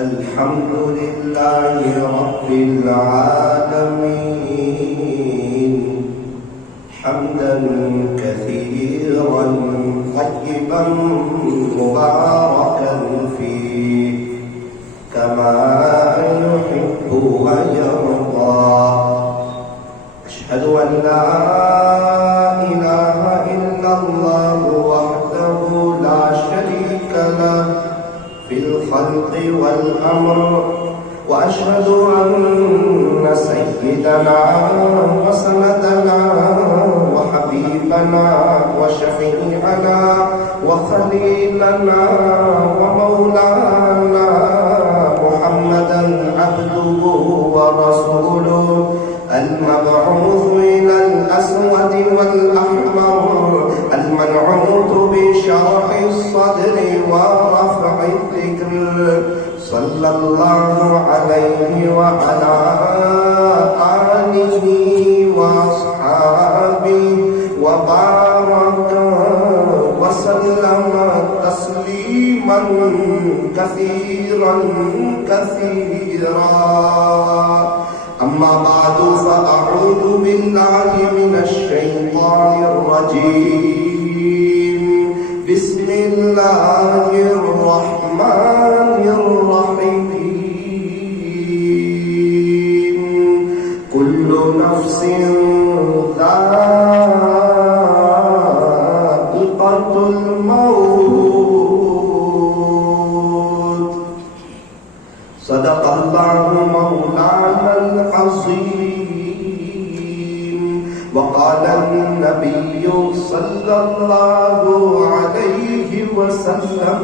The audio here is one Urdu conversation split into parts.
الحمد لله رب العالمين حمدا كثيرا طيبا مباركا فيه كما يحب ويرضى. أشهد أن لا إله إلا الله وحده لا شريك له في الخلق والأمر، وأشهد أن سيدنا وسندنا وحبيبنا وشفيعنا وخليلنا ومولانا محمدا عبده ورسوله المبعوث إلى الأسود والأحمر المنعوت بشرح الصدر ورفع الذكر صلى الله عليه وعلى آله وأصحابه وبارك وسلم تسليما كثيرا كثيرا. أما بعد فأعوذ بالله من الشيطان الرجيم. بسم الله الرحمن الرحيم. كل نفس ذائقة الموت. صدق الله مولانا العظيم. وقال النبي صلى الله عليه وسلم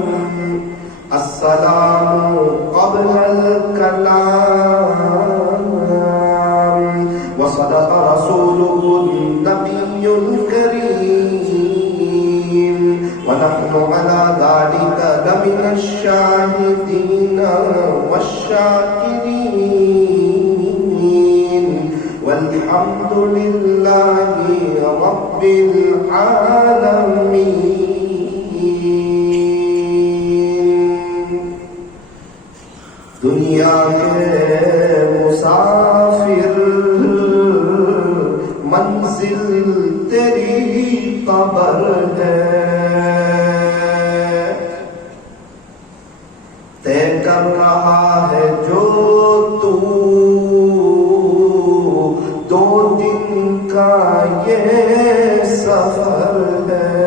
السلام قبل الكلام. وصدق رسوله النبي الكريم. ونحن على ذلك لمن الشاهدين والشاكرين والحمد لله رب العالمين. دنیا کے مسافر منزل تیری قبر ہے، طے کر رہا ہے جو تو 2 دن کا یہ سفر ہے.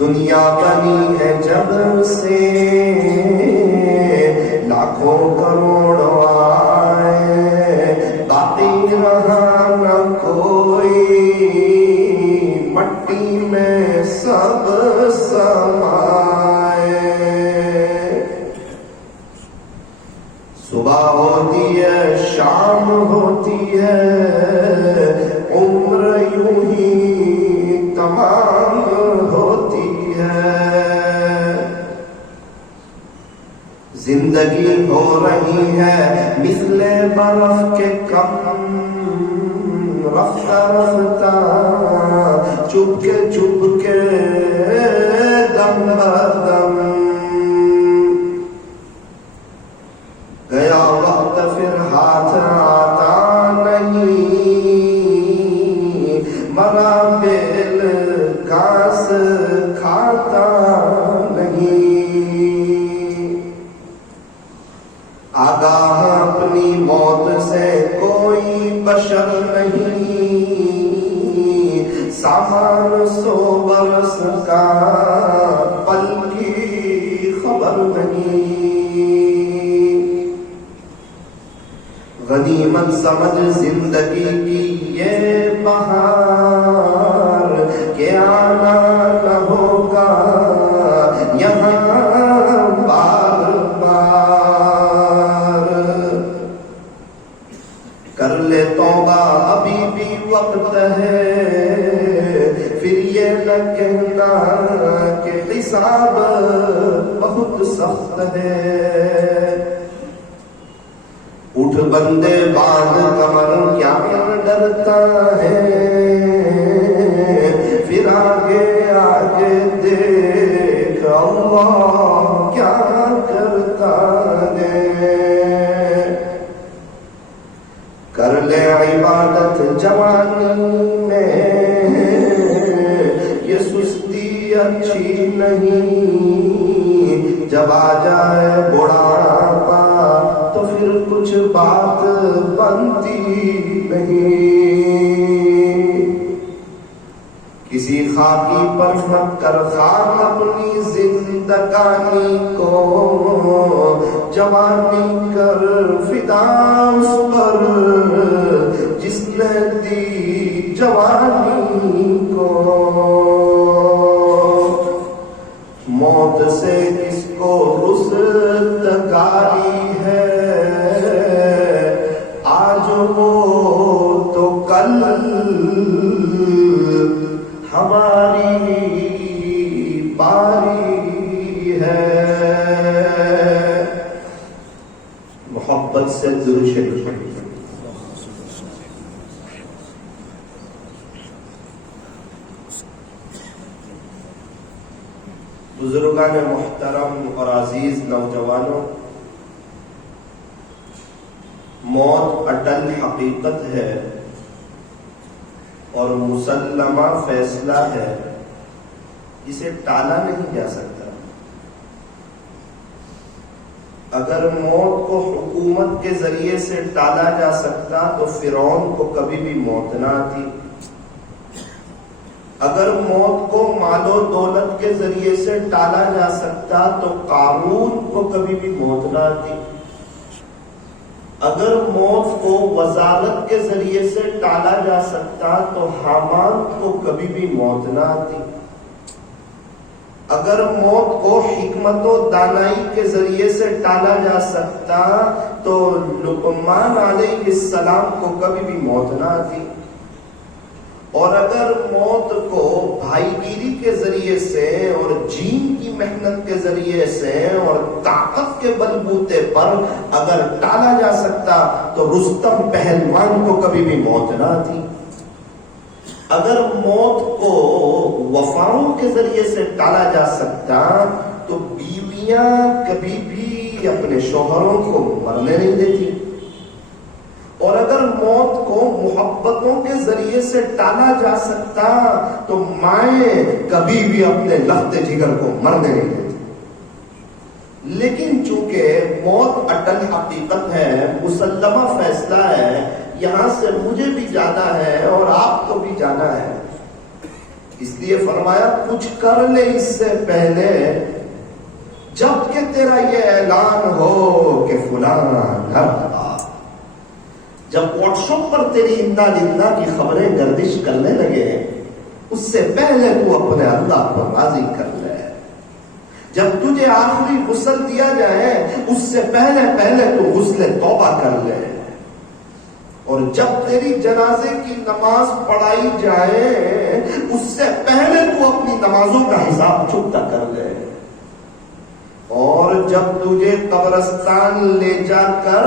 دنیا بنی ہے جب سے لاکھوں کروڑوں آئے، باقی رہا نہ کوئی، مٹی میں سب سمائے. صبح ہوتی ہے شام ہوتی ہے، عمر یوں ہی تمام ہوتی ہے. زندگی ہو رہی ہے مثل برف کے کم، رفتہ رفتہ چپ کے دم بدم. گیا وقت پھر ہاتھ آتا نہیں، مرا بیل گھاس کھاتا نہیں. آگاہ اپنی موت سے کوئی بشر نہیں، سامان 100 برس کا پل کی خبر نہیں. غنیمت سمجھ زندگی کی یہ بہار کہ آنا نہ ہوگا یہاں بار بار. کر لے توبہ ابھی بھی وقت ہے، پھر یہ نہ کہنا کہ حساب بہت سخت ہے. اٹھ بندے باندھ کمر کیا ڈرتا ہے، پھر آگے آگے دیکھ اللہ عبادت جوانی میں، یہ سستی اچھی نہیں، جب آ جائے بڑھاپا تو پھر کچھ بات بنتی نہیں۔ کسی خاکی پر مت کر خاک اپنی زندگانی کو، جوانی کر فدا اس پر جس نے دی جوانی کو۔ موت سے کس کو رستگاری ہے، آج وہ تو کل ہماری باری ہے۔ محبت سے درود شریف پڑھیں۔ بزرگان محترم اور عزیز نوجوانوں، موت اٹل حقیقت ہے اور مسلمہ فیصلہ ہے، اسے ٹالا نہیں جا سکتا۔ اگر موت کو حکومت کے ذریعے سے ٹالا جا سکتا تو فرعون کو کبھی بھی موت نہ آتی۔ اگر موت کو مال و دولت کے ذریعے سے ٹالا جا سکتا تو قارون کو کبھی بھی موت نہ آتی۔ اگر موت کو وزارت کے ذریعے سے ٹالا جا سکتا تو حامان کو کبھی بھی موت نہ آتی۔ اگر موت کو حکمت و دانائی کے ذریعے سے ٹالا جا سکتا تو لقمان علیہ السلام کو کبھی بھی موت نہ آتی۔ اور اگر موت کو بھائی گیری کے ذریعے سے اور جین کی محنت کے ذریعے سے اور طاقت کے بلبوتے پر اگر ٹالا جا سکتا تو رستم پہلوان کو کبھی بھی موت نہ آتی۔ اگر موت کو وفاؤں کے ذریعے سے ٹالا جا سکتا تو بیویاں کبھی بھی اپنے شوہروں کو مرنے نہیں دیتی۔ اور اگر موت کو محبتوں کے ذریعے سے ٹالا جا سکتا تو مائیں کبھی بھی اپنے لخت جگر کو مرنے نہیں دیتی۔ لیکن چونکہ موت اٹل حقیقت ہے، مسلمہ فیصلہ ہے، یہاں سے مجھے بھی جانا ہے اور آپ کو بھی جانا ہے، اس لیے فرمایا کچھ کر لے اس سے پہلے جب کہ تیرا یہ اعلان ہو کہ فلاں نہ رہا۔ جب واٹس ایپ پر تیری انا للہ کی خبریں گردش کرنے لگے اس سے پہلے تو اپنے اللہ کو راضی کر لے۔ جب تجھے آخری غسل دیا جائے اس سے پہلے تو غسل توبہ کر لے۔ اور جب تیری جنازے کی نماز پڑھائی جائے اس سے پہلے تو اپنی نمازوں کا حساب چکتا کر لے۔ اور جب تجھے قبرستان لے جا کر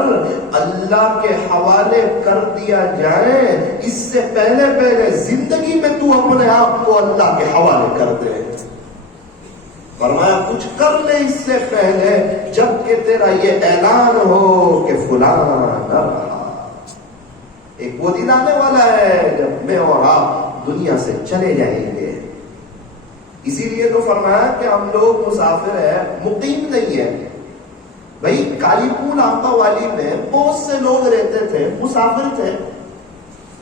اللہ کے حوالے کر دیا جائے اس سے پہلے زندگی میں تو اپنے آپ کو اللہ کے حوالے کر دے۔ فرمایا کچھ کر لے اس سے پہلے جب کہ تیرا یہ اعلان ہو کہ فلاں نہ رہا۔ ایک وہ دن آنے والا ہے جب میں اور آپ دنیا سے چلے جائیں گے۔ اسی لیے تو فرمایا کہ ہم لوگ مسافر ہیں، مقیم نہیں ہے۔ بھائی کالی پور آمپا والی میں بہت سے لوگ رہتے تھے، مسافر تھے۔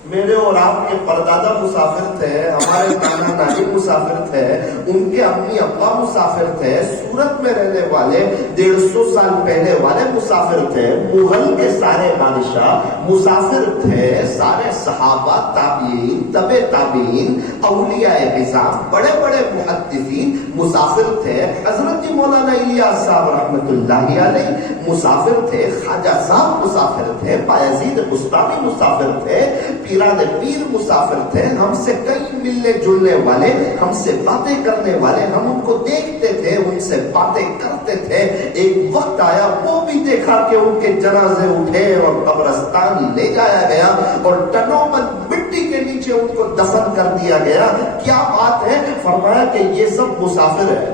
میرے اور آپ کے پردادا مسافر تھے، ہمارے نانا نانی مسافر تھے، ان کے امی ابا مسافر تھے، سورت میں رہنے والے 150 سال پہلے والے مسافر تھے، مغل کے سارے بادشاہ مسافر تھے، سارے صحابہ، تابعین، تبع تابعین، اولیاء اعظام، بڑے بڑے محدثین مسافر تھے۔ حضرت جی مولانا الیاس صاحب رحمت اللہ علیہ مسافر تھے، خواجہ صاحب مسافر تھے، بایزید بستانی مسافر تھے، پیران پیر مسافر تھے، ہم سے کئی ملنے جلنے والے، ہم سے باتیں کرنے والے، ہم ان کو دیکھتے تھے، ان سے باتیں کرتے تھے۔ ایک وقت آیا وہ بھی دیکھا کہ ان کے جنازے اٹھے اور قبرستان لے جایا گیا اور ٹنوں میں مٹی کے نیچے ان کو دفن کر دیا گیا۔ کیا بات ہے؟ فرمایا کہ یہ سب مسافر ہے،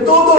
2-2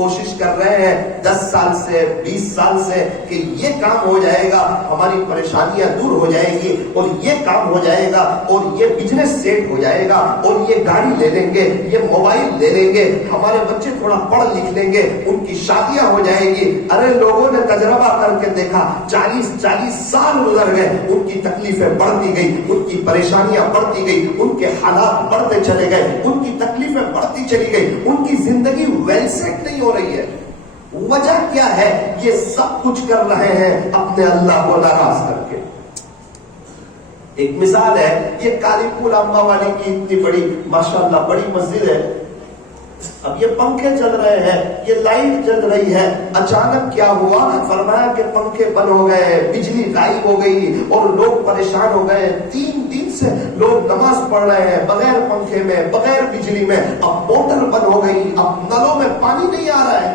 کوشش کر رہے ہیں 10 سال سے 20 سال سے کہ یہ کام ہو جائے گا, ہماری پریشانیاں دور ہو جائیں گی, اور یہ کام ہو جائے گا, اور یہ بزنس سیٹ ہو جائے گا, اور یہ گاڑی لے لیں گے, یہ موبائل لے لیں گے, ہمارے بچے تھوڑا پڑھ لکھ لیں گے, ان کی شادیاں ہو جائیں گی. ارے لوگوں نے تجربہ کر کے دیکھا, 40 سال گزر گئے, ان کی تکلیفیں بڑھتی گئی, ان کی پریشانیاں بڑھتی گئی, ان کے حالات بڑھتے چلے گئے, ان کی تکلیفیں بڑھتی چلی گئی, ان کی زندگی ویل سیٹ نہیں ہو رہی ہے. وجہ کیا ہے؟ یہ سب کچھ کر رہے ہیں اپنے اللہ کو ناراض کر کے. ایک مثال ہے, یہ کالی پور امبا والی کی اتنی بڑی ماشاءاللہ بڑی مسجد ہے, اب یہ پنکھے چل رہے ہیں, یہ لائٹ چل رہی ہے, اچانک کیا ہوا؟ فرمایا کہ پنکھے بند ہو گئے, بجلی غائب ہو گئی, اور لوگ پریشان ہو گئے. 3 دن سے لوگ نماز پڑھ رہے ہیں بغیر پنکھے میں, بغیر بجلی میں. اب موٹر بند ہو گئی, اب نلوں میں پانی نہیں آ رہا ہے.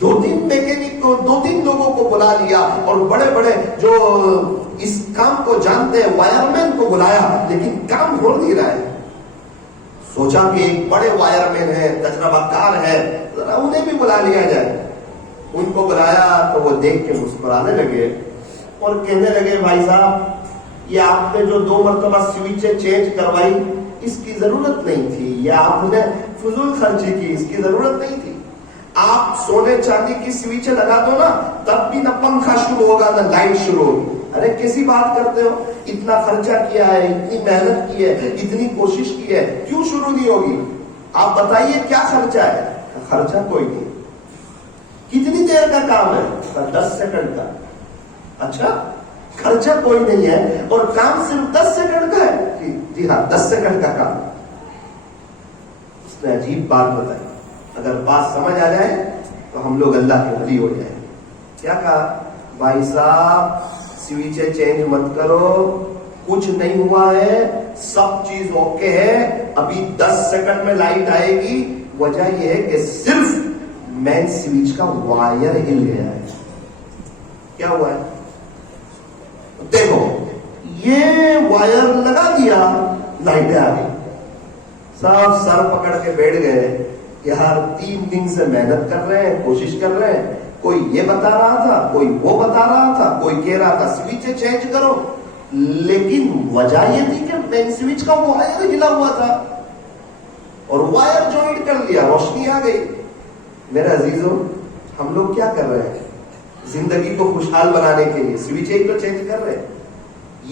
2-3 میکینک کو 2-3 لوگوں کو بلا لیا, اور بڑے بڑے جو اس کام کو جانتے ہیں وائر مین کو بلایا, لیکن کام ہو نہیں رہا ہے. سوچا کہ ایک بڑے وائر مین ہے, تجربہ کار ہے, ذرا انہیں بھی بلا لیا جائے. ان کو بلایا تو وہ دیکھ کے مسکرانے لگے اور کہنے لگے, بھائی صاحب یہ آپ نے جو 2 مرتبہ سوئچیں چینج کروائی اس کی ضرورت نہیں تھی, یہ آپ نے فضول خرچی کی, اس کی ضرورت نہیں تھی. آپ سونے چاندی کی سوئچیں لگا دو نا, تب بھی نہ پنکھا شروع ہوگا نہ لائٹ شروع ہوگی. ارے کیسی بات کرتے ہو, اتنا خرچہ کیا ہے, اتنی محنت کی ہے, اتنی کوشش کی ہے, کیوں شروع نہیں ہوگی؟ آپ بتائیے کیا خرچہ ہے؟ خرچہ کوئی نہیں. کتنی دیر کا کام ہے؟ 10 سیکنڈ کا. اچھا, خرچہ کوئی نہیں ہے اور کام صرف 10 سیکنڈ کا ہے؟ جی ہاں, 10 سیکنڈ کا کام. اس نے عجیب بات بتائی, اگر بات سمجھ آ جائے تو ہم لوگ اللہ کے ولی ہو جائیں. کیا کہا؟ بھائی صاحب سوئچیں چینج مت کرو, کچھ نہیں ہوا ہے, سب چیز اوکے ہے, ابھی 10 سیکنڈ میں لائٹ آئے گی. وجہ یہ ہے کہ صرف مین سوئچ کا وائر ہل گیا ہے. کیا ہوا ہے؟ دیکھو, یہ وائر لگا دیا, لائٹیں آ گئی. سب سر پکڑ کے بیٹھ گئے, یار 3 دن سے محنت کر رہے ہیں, کوشش کر رہے ہیں, کوئی یہ بتا رہا تھا, کوئی وہ بتا رہا تھا, کوئی کہہ رہا تھا سوئچیں چینج کرو, لیکن وجہ یہ تھی کہ مین سوئچ کا وائر ہلا ہوا تھا, اور وائر جوائنٹ کر لیا, روشنی آ گئی. میرے عزیزوں, ہم لوگ کیا کر رہے ہیں زندگی کو خوشحال بنانے کے لیے؟ سوئچیں تو چینج کر رہے ہیں,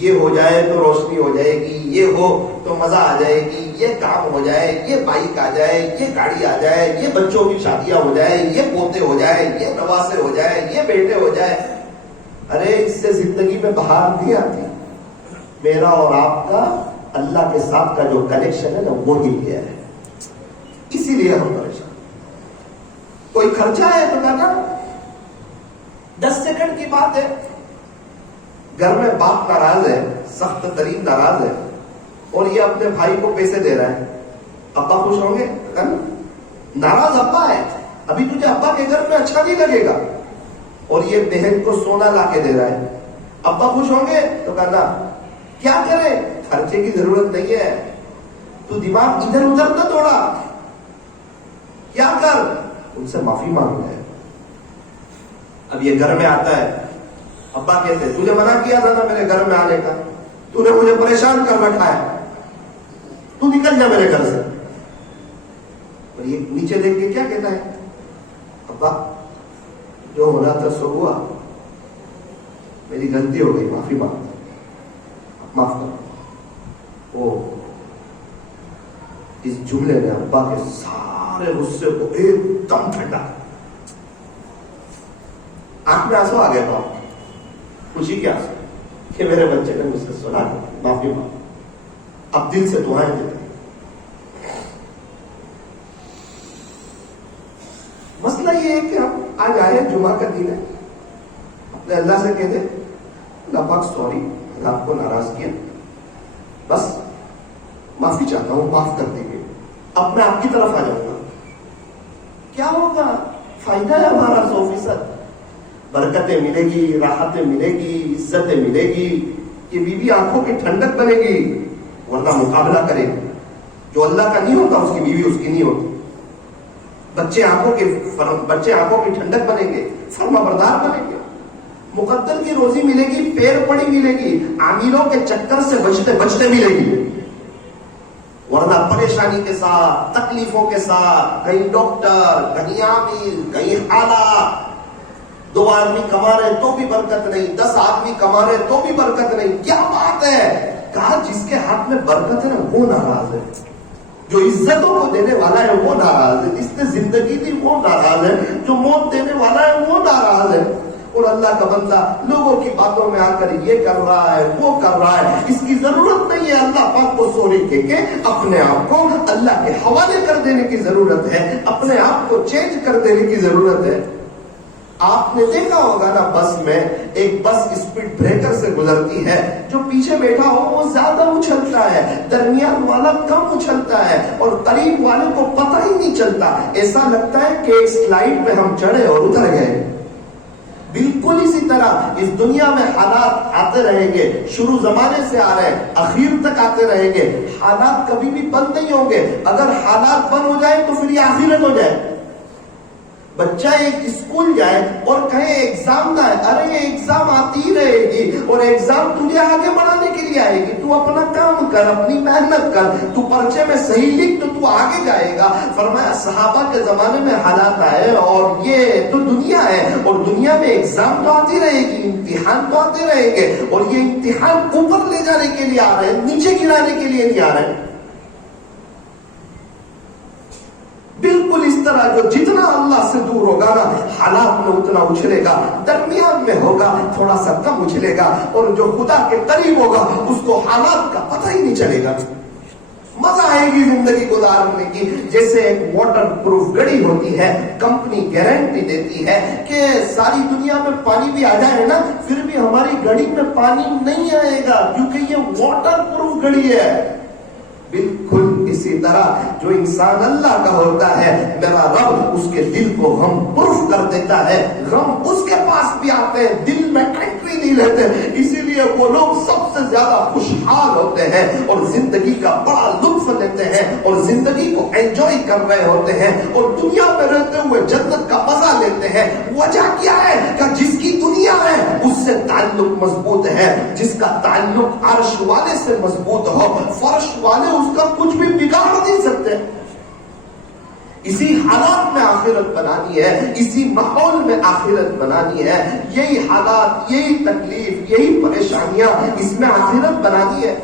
یہ ہو جائے تو روشنی ہو جائے گی, یہ ہو تو مزہ آ جائے گی, یہ کام ہو جائے, یہ بائک آ جائے, یہ گاڑی آ جائے, یہ بچوں کی شادیاں ہو جائے, یہ پوتے ہو جائے, یہ نواسے ہو جائے, یہ بیٹے ہو جائے. ارے اس سے زندگی میں بہار نہیں آتی. میرا اور آپ کا اللہ کے ساتھ کا جو کنیکشن ہے نا, وہ ہل گیا ہے, اسی لیے ہم پریشان. کوئی خرچہ ہے تو کہنا 10 سیکنڈ کی بات ہے. گھر میں باپ ناراض ہے, سخت ترین ناراض ہے, اور یہ اپنے بھائی کو پیسے دے رہا ہے. ابا خوش ہوں گے؟ ناراض ابا ہے, ابھی تجھے ابا کے گھر میں اچھا نہیں لگے گا, اور یہ بہن کو سونا لا کے دے رہا ہے. ابا خوش ہوں گے؟ تو کہنا کیا کرے, خرچے کی ضرورت نہیں ہے, تو دماغ ادھر ادھر نہ توڑا, کیا کر, ان سے معافی مانگ ہے. اب یہ گھر میں آتا ہے, ابا کہتے ہیں تجھے منع کیا تھا نا میرے گھر میں آنے کا, تو نے مجھے پریشان کر رکھا ہے, تو نکل جا میرے گھر سے. اور یہ نیچے دیکھ کے کیا کہتا ہے, ابا جو ہونا تھا سو ہوا, میری غلطی ہو گئی, معافی مانگتا, معاف کرو. وہ اس جملے نے ابا کے سارے غصے کو ایک دم ٹھنڈا, آنکھ میں آنسو آ گئے باپ, خوشی کے آنسو کہ میرے بچے نے مجھ سے سنا, معافی مانگ, اب دل سے دعائیں دیتے. مسئلہ یہ ہے کہ ہم آج آئے, جمعہ کا دن ہے, اپنے اللہ سے کہہ دیں اللہ پاک سوری, آپ کو ناراض کیا, بس معافی چاہتا ہوں, معاف کر دیجیے, اب میں آپ کی طرف آ جاؤں گا. کیا ہوگا؟ فائدہ ہے ہمارا 100%, برکتیں ملے گی, راحتیں ملے گی, عزتیں ملے گی, یہ بیوی آنکھوں کی ٹھنڈک بنے گی, ورنہ مقابلہ کرے گی. جو اللہ کا نہیں ہوتا اس کی بیوی اس کی نہیں ہوتی. بچے آنکھوں کی ٹھنڈک بنیں گے، فرما بردار بنیں گے، مقدر کی روزی ملے گی، پیر پڑی ملے گی، عاملوں کے چکر سے بچتے بچتے ملے گی، ورنہ پریشانی کے ساتھ، تکلیفوں کے ساتھ، کہیں ڈاکٹر، کہیں عامل، کہیں حالات، 2 آدمی کما رہے تو بھی برکت نہیں، 10 آدمی کما رہے تو بھی برکت نہیں. کیا بات ہے؟ کہا جس کے ہاتھ میں برکت ہے نا وہ ناراض ہے، جو عزتوں کو دینے والا ہے وہ ناراض ہے، جس نے زندگی دی وہ ناراض ہے، جو موت دینے والا ہے وہ ناراض ہے. اور اللہ کا بندہ لوگوں کی باتوں میں آ کر یہ کر رہا ہے وہ کر رہا ہے، اس کی ضرورت نہیں ہے. اللہ پاک کو سوری کہہ کے اپنے آپ کو اللہ کے حوالے کر دینے کی ضرورت ہے، اپنے آپ کو چینج کر دینے کی ضرورت ہے. آپ نے دیکھا ہوگا نا، بس میں ایک بس اسپیڈ بریکر سے گزرتی ہے، جو پیچھے بیٹھا ہو وہ زیادہ اچھلتا ہے، درمیان والا کم اچھلتا ہے، اور قریب والے کو پتہ ہی نہیں چلتا. ایسا لگتا ہے کہ ایک سلائیڈ پہ ہم چڑھے اور اتر گئے. بالکل اسی طرح اس دنیا میں حالات آتے رہیں گے، شروع زمانے سے آ رہے ہیں، اخیر تک آتے رہیں گے. حالات کبھی بھی بند نہیں ہوں گے. اگر حالات بند ہو جائے تو پھر یہ آخرت ہو جائے. بچہ ایک اسکول جائے اور کہے ایگزام نہ ہے، ارے ایگزام آتی ہی رہے گی، اور ایگزام تجھے آگے بڑھانے کے لیے آئے گی. تو اپنا کام کر، اپنی محنت کر، تو پرچے میں صحیح لکھ تو تو آگے جائے گا. فرمایا صحابہ کے زمانے میں حالات آئے اور یہ تو دنیا ہے، اور دنیا میں ایگزام تو آتی رہے گی، امتحان تو آتے رہیں گے، اور یہ امتحان اوپر لے جانے کے لیے آ رہے ہیں، نیچے گرانے کے لیے نہیں آ رہے ہیں. بالکل اس طرح جو جتنا اللہ سے دور ہوگا نا، حالات میں اتنا اچھلے گا، درمیان میں ہوگا تھوڑا سا کم اچھلے گا، اور جو خدا کے قریب ہوگا اس کو حالات کا پتہ ہی نہیں چلے گا. مزہ آئے گی زندگی گزارنے کی. جیسے ایک واٹر پروف گڑی ہوتی ہے، کمپنی گارنٹی دیتی ہے کہ ساری دنیا میں پانی بھی آ جائے نا، پھر بھی ہماری گڑی میں پانی نہیں آئے گا کیونکہ یہ واٹر پروف گڑی ہے. بالکل اسی طرح جو انسان اللہ کا ہوتا ہے، میرا رب اس کے دل کو غم پرف کر دیتا ہے. غم اس کے پاس بھی آتے ہیں، دل میں انٹری نہیں لیتے. اسی لیے وہ لوگ سب سے زیادہ خوشحال ہوتے ہیں اور زندگی کا بڑا لطف لیتے ہیں اور زندگی کو انجوائے کر رہے ہوتے ہیں اور دنیا میں رہتے ہوئے جنت کا مزہ لیتے ہیں. وجہ کیا ہے؟ کہ جس کی دنیا ہے اس سے تعلق مضبوط ہے، جس کا تعلق عرش والے سے مضبوط ہو، فرش والے اس کا کچھ بھی بگاڑ نہیں سکتے. اسی حالات میں آخرت بنانی ہے، اسی ماحول میں آخرت بنانی ہے. یہی حالات، یہی تکلیف، یہی پریشانیاں، اس میں آخرت بنانی ہے.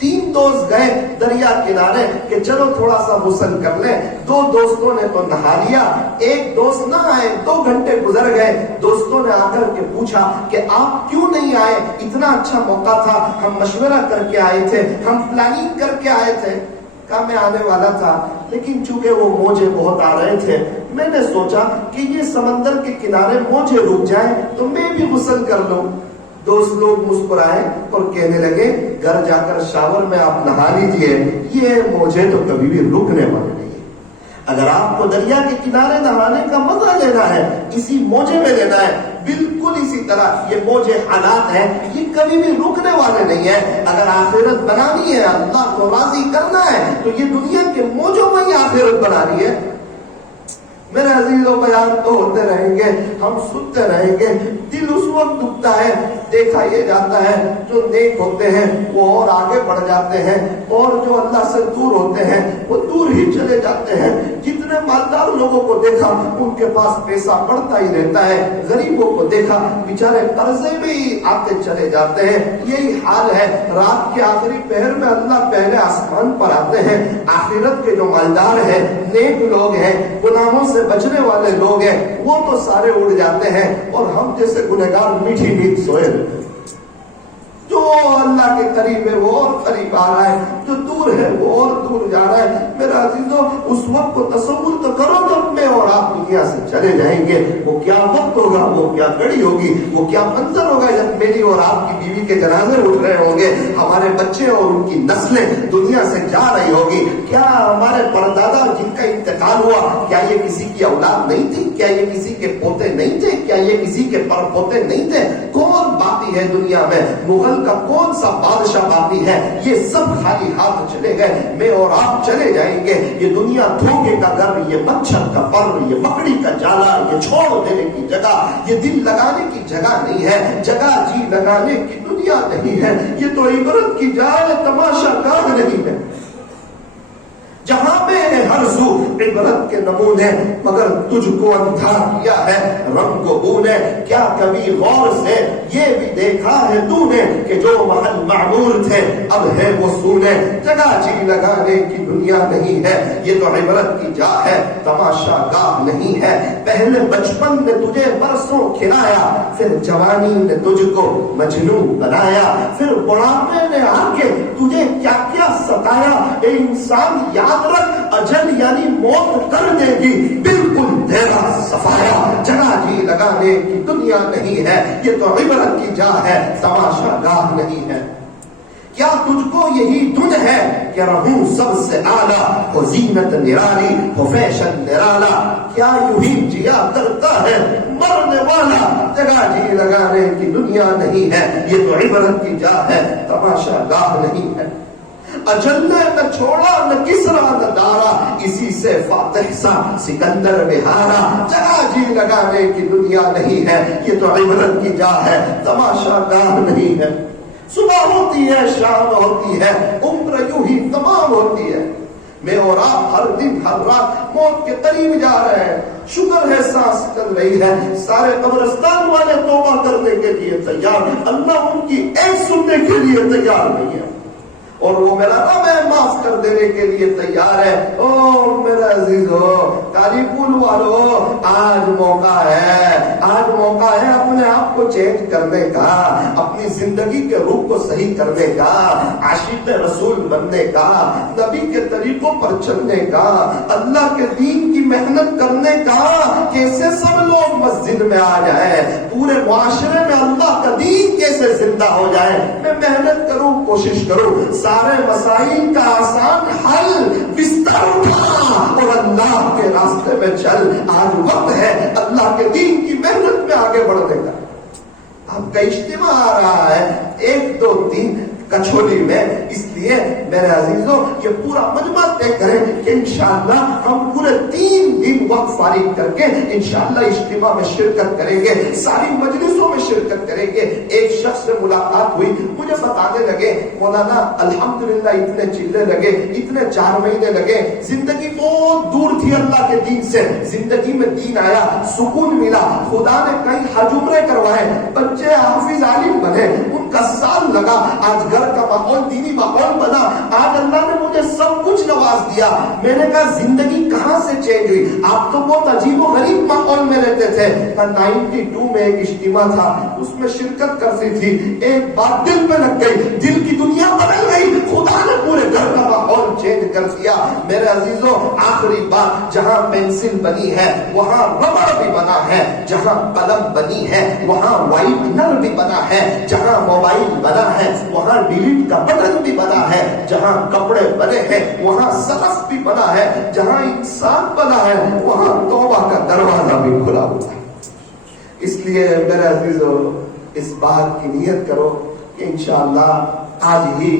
3 دوست گئے دریا کنارے کہ چلو تھوڑا سا غسل کر لیں. 2 دوستوں نے تو نہا لیا، ایک دوست نہ آئے. 2 گھنٹے گزر گئے. دوستوں نے آ کر کے پوچھا کہ آپ کیوں نہیں آئے؟ اتنا اچھا موقع تھا، ہم مشورہ کر کے آئے تھے، ہم پلاننگ کر کے آئے تھے. کہا میں آنے والا تھا، لیکن چونکہ وہ موجے بہت آ رہے تھے، میں نے سوچا کہ یہ سمندر کے کنارے موجے رک جائیں تو میں بھی غسل کر لوں. دوست لوگ مسکرائے اور کہنے لگے گھر جا کر شاور میں آپ نہا لیجئے، یہ موجے تو کبھی بھی رکنے والے نہیں. اگر آپ کو دریا کے کنارے نہانے کا مزہ لینا ہے، اسی موجے میں لینا ہے. بالکل اسی طرح یہ موجے حالات ہیں، یہ کبھی بھی رکنے والے نہیں ہیں. اگر آخرت بنانی ہے، اللہ کو راضی کرنا ہے، تو یہ دنیا کے موجوں میں ہی آخرت بنانی ہے. میرے عزیزوں بیان تو ہوتے رہیں گے، ہم سنتے رہیں گے. دل اس وقت دکھتا ہے، دیکھا یہ جاتا ہے جو نیک ہوتے ہیں وہ اور آگے بڑھ جاتے ہیں، اور جو اللہ سے دور ہوتے ہیں وہ دور ہی چلے جاتے ہیں. جتنے مالدار لوگوں کو دیکھا ان کے پاس پیسہ بڑھتا ہی رہتا ہے، غریبوں کو دیکھا بیچارے قرضے میں ہی آتے چلے جاتے ہیں. یہی حال ہے. رات کے آخری پہر میں اللہ پہلے آسمان پر آتے ہیں. آخرت کے جو مالدار ہیں، نیک لوگ ہیں، گناہوں سے بچنے والے لوگ ہیں، وہ تو سارے اڑ جاتے ہیں، اور ہم جیسے گنہگار میٹھی نیند سوئے رہتے ہیں. جو اللہ کے قریب ہے وہ اور قریب آ رہا ہے، جو دور ہے وہ اور دور جا رہا ہے. میرا عزیزوں اس وقت کو تصور تو کرو جب میں اور آپ دنیا سے چلے جائیں گے. وہ کیا وقت ہوگا، وہ کیا گھڑی ہوگی، وہ کیا منظر ہوگا جب میری اور آپ کی بیوی کے جنازے اٹھ رہے ہوں گے، ہمارے بچے اور ان کی نسلیں دنیا سے جا رہی ہوگی. کیا ہمارے پردادا جن کا انتقال ہوا، کیا یہ کسی کی اولاد نہیں تھی؟ کیا یہ کسی کے پوتے نہیں تھے؟ کیا یہ کسی کے پر پوتے نہیں تھے؟ کون باقی باقی ہے دنیا میں؟ مغل کا کون سا بادشاہ باقی ہے؟ یہ سب خالی ہاتھ چلے گئے، میں اور آپ چلے جائیں گے۔ یہ دنیا دھوکے کا گھر، یہ مچھر کا پر، یہ مکڑی کا جالا، یہ چھوڑ دینے کی جگہ، یہ دل لگانے کی جگہ نہیں ہے، جگہ جی لگانے کی دنیا نہیں ہے۔ یہ تو عبرت کی جائے، تماشا گاہ نہیں ہے، جہاں میں ہر سو عبرت کے نمونے، مگر تجھ کو اندھا کیا ہے رنگ و بو نے۔ کیا کبھی غور سے یہ بھی دیکھا ہے تو نے کہ جو محل معمور تھے اب ہے وہ سونے؟ جگہ جی لگانے کی دنیا نہیں ہے، یہ تو عبرت کی جا ہے، تماشا گاہ نہیں ہے۔ پہلے بچپن نے تجھے برسوں کھلایا، پھر جوانی نے تجھ کو مجنون بنایا، پھر بڑھاپے نے آ کے تجھے کیا کیا ستایا۔ اے انسان یاد رکھ، اجل یعنی موت کر دے گی بالکل تیرا صفایا۔ جگہ جی لگانے کی دنیا نہیں ہے، یہ تو عبرت کی جا ہے، تماشا گاہ نہیں ہے۔ کیا تجھ کو یہی دن ہے کہ رہوں سب سے اعلیٰ، ہو زینت نرالی، ہو فیشن نرالا؟ کیا یوں ہی جیا کرتا ہے مرنے والا؟ جگہ جی لگانے کی دنیا نہیں ہے، یہ تو عبرت کی جا ہے، تماشا گاہ نہیں ہے۔ اجل نے نہ چھوڑا نہ کسرا نہ دارا، اسی سے فاتح سا سکندر بہارا۔ جگہ جی لگانے کی دنیا نہیں ہے، یہ تو عبرت کی جا ہے، تماشا گاہ نہیں ہے۔ صبح ہوتی ہے، شام ہوتی ہے، عمر یوں ہی تمام ہوتی ہے۔ میں اور آپ ہر دن ہر رات موت کے قریب جا رہے ہیں، شکر ہے سانس چل رہی ہے۔ سارے قبرستان والے توبہ کرنے کے لیے تیار، اللہ ان کی ایک سننے کے لیے تیار نہیں ہے، اور وہ میرا رب ہے معاف کر دینے کے لیے تیار ہے۔ او میرا عزیزو، کالی پول والو، آج موقع ہے، آج موقع ہے اپنے آپ کو چینج کرنے کا، اپنی زندگی کے رخ کو صحیح کرنے کا، عاشق رسول بننے کا، نبی کے طریقوں پر چلنے کا، اللہ کے دین کی محنت کرنے کا۔ کیسے سب لوگ مسجد میں آ جائیں، پورے معاشرے میں اللہ کا دین کیسے زندہ ہو جائے؟ میں محنت کروں، کوشش کروں، سارے مسائل کا آسان حل بستر اٹھا اور اللہ کے راستے میں چل۔ آج وقت ہے اللہ کے دین کی محنت میں آگے بڑھنے کا۔ آپ کا اجتماع آ رہا ہے 1 2 3 کچھولی میں، اس لیے میرے عزیزوں یہ پورا مجمع طے کریں کہ انشاءاللہ ہم پورے 3 دن وقت فارغ کر کے انشاءاللہ اجتماع میں شرکت کریں گے، ساری مجلسوں میں شرکت کریں گے۔ ایک شخص سے ملاقات ہوئی، مجھے بتانے لگے مولانا الحمدللہ اتنے چلے لگے، اتنے 4 مہینے لگے، زندگی بہت دور تھی اللہ کے دین سے، زندگی میں دین آیا، سکون ملا، خدا نے کئی حج عمرے کروائے، بچے حافظ عالم بنے، ان کا سال لگا، آج گھر کا ماحول دینی ماحول بنا، آج اللہ نے مجھے سب کچھ نواز دیا۔ میں نے کہا زندگی کہاں سے چینج ہوئی؟ آپ تو بہت عجیب و غریب ماحول میں رہتے تھے۔ 92 میں ایک اجتماع تھا، اس میں شرکت کرتی تھی، ایک بات دل پہ لگ گئی، دل کی دنیا بدل گئی، خدا نے پورے گھر کا ماحول چینج کر دیا۔ میرے عزیزوں آخری بات، جہاں پینسل بنی ہے وہاں ربڑ بھی بنا ہے، جہاں قلم بنی ہے وہاں وائٹنر بھی بنا ہے، جہاں موبائل بنا ہے وہاں ڈیلیٹ کا بٹن بھی بنا ہے، جہاں کپڑے بنے ہیں وہاں سرف بھی بنا ہے، جہاں انسان بنا ہے وہاں توبہ کا دروازہ بھی کھلا ہوا ہے۔ اس لیے میرے عزیزو اس بات کی نیت کرو کہ انشاءاللہ آج ہی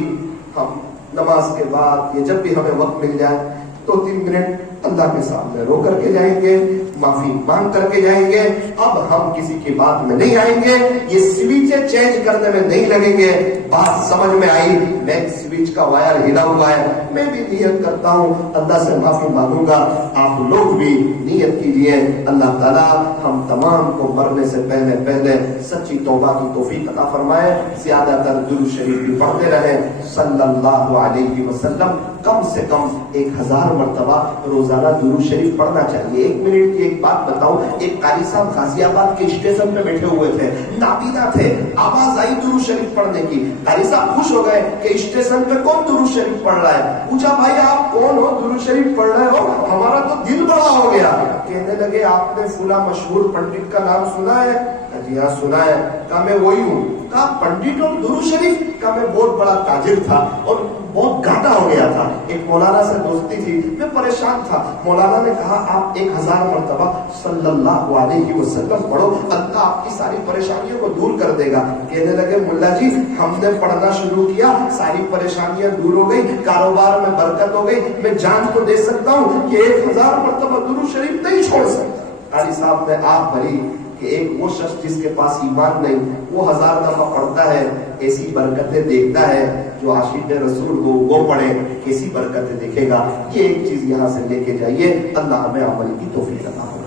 ہم نماز کے بعد یا جب بھی ہمیں وقت مل جائے 2-3 منٹ اللہ کے سامنے رو کر کے جائیں گے، معافی مانگ کر کے جائیں گے۔ اب ہم کسی کی بات میں نہیں آئیں گے، یہ سوئچیں چینج کرنے میں نہیں لگیں گے۔ بات سمجھ میں آئی، میں سوئچ کا وائر ہلا ہوا ہے، میں بھی نیت کرتا ہوں اللہ سے معافی مانگوں گا، آپ لوگ بھی نیت کیجیے۔ اللہ تعالیٰ ہم تمام کو مرنے سے پہلے پہلے سچی توبہ کی توفیق عطا فرمائے، زیادہ تر درود شریف بھی پڑھتے رہیں صلی اللہ علیہ وسلم۔ کم سے کم 1000 مرتبہ روزانہ درود شریف پڑھنا چاہیے۔ 1 منٹ کی ایک بات بتاؤں، ایک قاری صاحب غازی آباد کے اسٹیشن پہ بیٹھے ہوئے تھے، نابینا تھے، آواز آئی درود شریف پڑھنے کی، قاری صاحب خوش ہو گئے کہ اسٹیشن پہ کون درود شریف پڑھ رہا ہے؟ پوچھا بھائی آپ کون ہو، درود شریف پڑھ رہے ہو؟ ہمارا تو دل بڑا ہو گیا۔ کہنے لگے آپ نے فلاں مشہور پنڈت کا نام سنا ہے؟ جی ہاں سنا ہے۔ کہا میں وہی ہوں۔ کہا پنڈت اور درود شریف؟ کہا میں بہت بڑا تاجر تھا اور بہت گھاٹا ہو گیا تھا. ایک مولانا سے دوستی تھی, میں پریشان تھا. مولانا نے کہا آپ 1000 مرتبہ صلی اللہ علیہ وسلم پڑھو, اللہ آپ کی ساری پریشانیوں کو دور کر دے گا. کہنے لگے ملا جی ہم نے پڑھنا شروع کیا, ساری پریشانیاں دور ہو گئی, کاروبار میں برکت ہو گئی, میں جان تو دے سکتا ہوں کہ 1000 مرتبہ درود شریف نہیں چھوڑ سکتا. قاری صاحب نے آپ بھری کہ ایک وہ شخص جس کے پاس ایمان نہیں وہ 1000 دفعہ پڑھتا ہے, ایسی برکتیں دیکھتا ہے. جو عاشق رسول ہو وہ پڑھے, کیسی برکتیں دیکھے گا. یہ ایک چیز یہاں سے لے کے جائیے. اللہ ہمیں عمل کی توفیق عطا فرمائے.